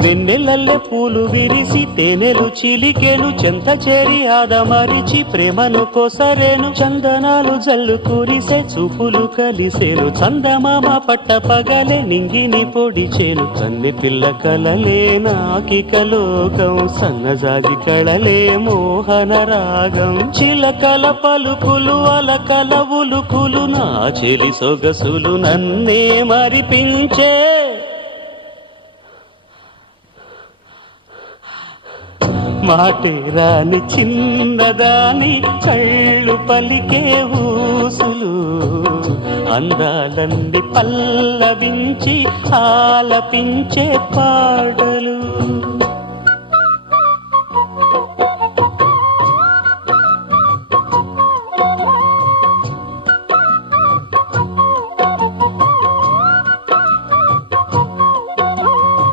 వెన్నెలల్లె పూలు విరిసి తేనెలు చిలికెను చెంత చేరి ఆదమరిచి ప్రేమను కొసరేను చందనాలు జల్లు కురిసే చూపులు కలిసేను చందమామ పట్ట పగలే నింగిని పొడిచేను కన్నె పిల్ల కలలే నాకిక లోకం సన్నజాజి కళలే మోహన రాగం చిలకల పలుకులు అలకల ఉలుకులు నా చెలి సొగసులు నన్నే మరిపించే మాటే రాని చిన్నదాని కళ్ళు పలికే ఊసులు అందాలన్నీ పల్లవించి ఆలపించే పాటలు